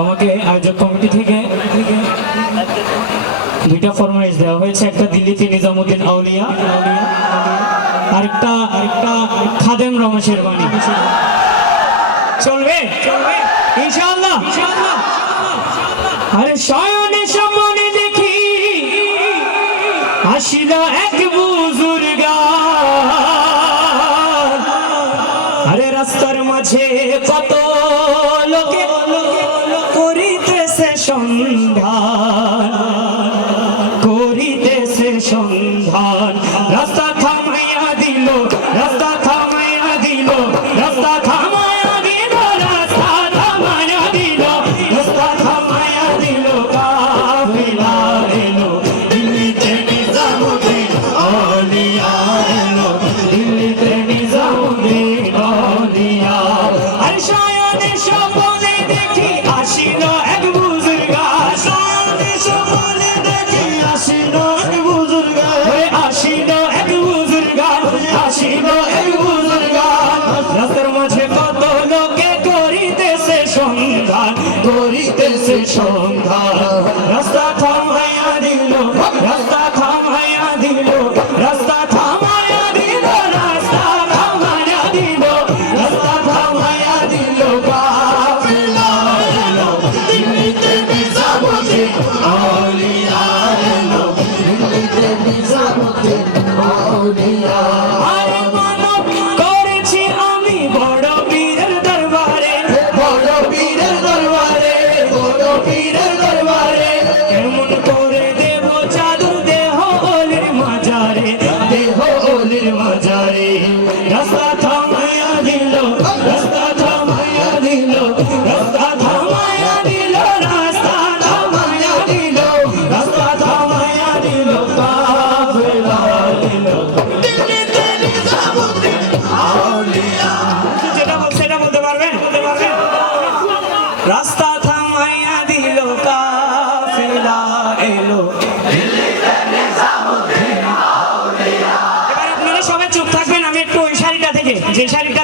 আমাকে আয়োজক কমিটি থেকে দুইটা ফরমাইশ দেওয়া হয়েছে, একটা দিল্লিতে নিজামুদ্দিন আউলিয়া, আরেকটা আরেকটা খাদেম রমেশের বাণী চলবে? চলবে। ইনশাআল্লাহ। আরে শয়নে সম্মানে দেখি আসিল এক কত সন্ধান রাস্তা থামাইয়া দিল, রাস্তা থামাইয়া দিল, রাস্তা থামাইয়া দিল, রাস্তা থামাইয়া দিল, রাস্তা থামাইয়া দিল এলো দিল্লিতে নিজামুদ্দিন আউলিয়া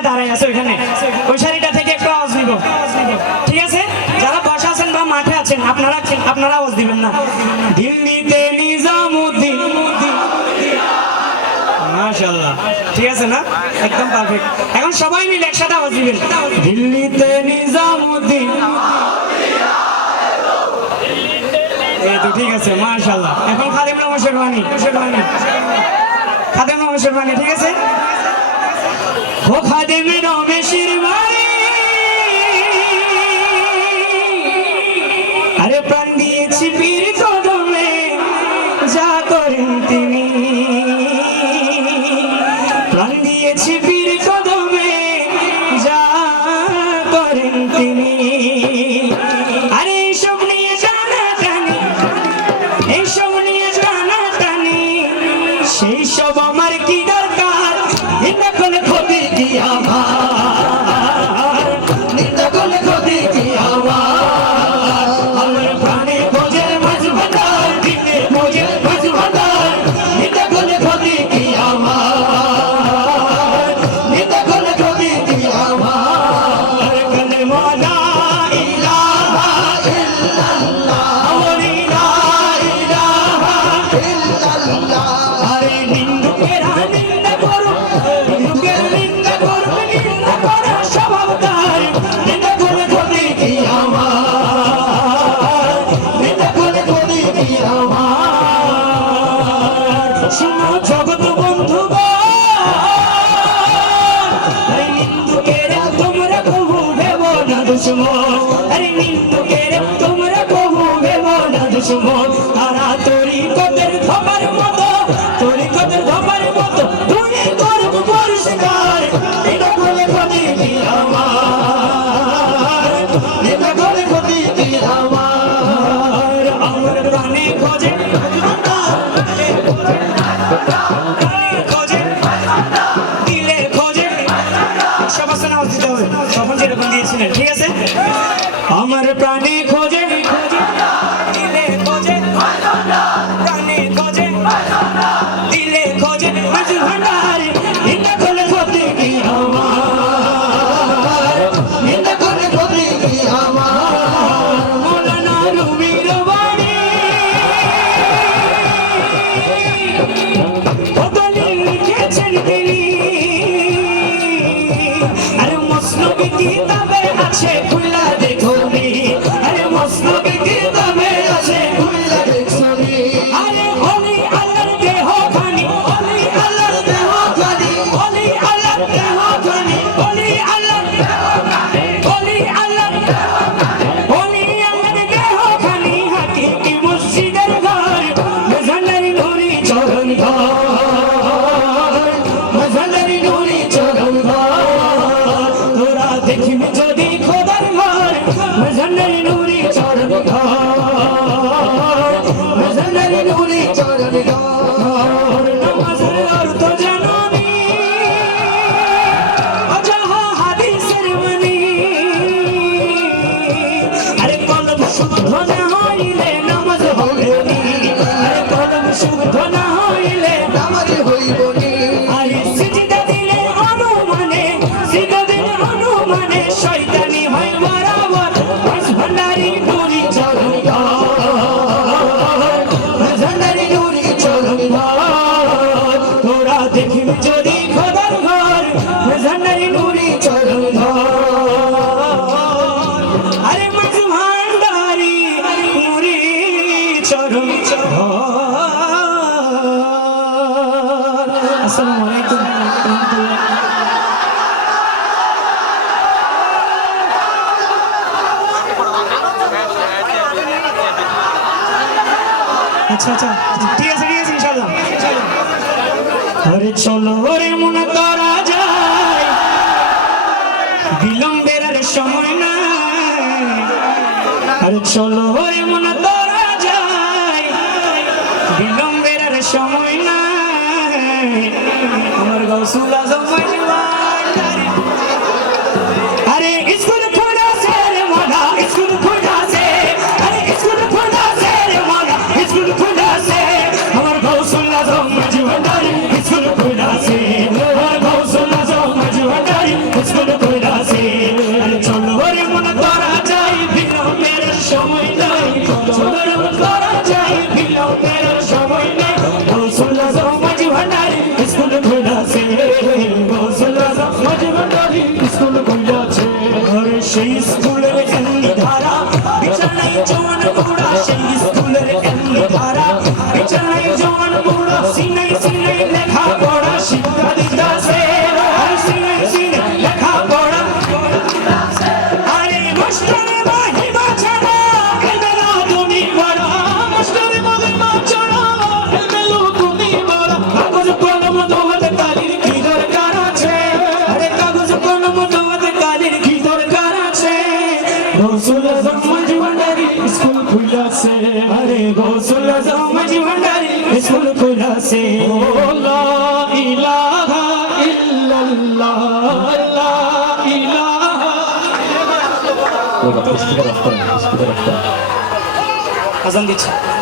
দাঁড়ায় আছে ওইখানে। ওই শাড়িটা থেকে একটু আওয়াজ নিব। ঠিক আছে? যারা বসে আছেন বা মাঠে আছেন, আপনারা আপনারা আওয়াজ দিবেন না। দিল্লিতে নিজামুদ্দিন। মাশাআল্লাহ। ঠিক আছে না? একদম পারফেক্ট এখন সবাই মিলে একসাথে আওয়াজ দিবেন। দিল্লিতে নিজামুদ্দিন। এই ঠিক আছে, মাশাআল্লাহ। এখন খাদিম রমেশের বাণী খাদেম রমেশের বাণী ঠিক আছে? ও দেবে রমেশের বাণী দুশ্মন আরে নিন্দুকেরা তোমরা কবু ভেব না দুশ্মন তারা মতো, তরিকতের ধমার মতো করে ক্ষতি আমার প্রাণে খোঁজে আচ্ছা আচ্ছা। ঠিক আছে ঠিক আছে, ইনশাআল্লাহ। হরে চলো হরে মন তারা যায়। বিলম্বের আর সময় নাই। হরে চলো হরে মন তারা যায়। বিলম্বের আর সময় নাই। আমার গাউসুল আজম চাই 저희가 베스트가 없더라 베스트가 없더라 가상계층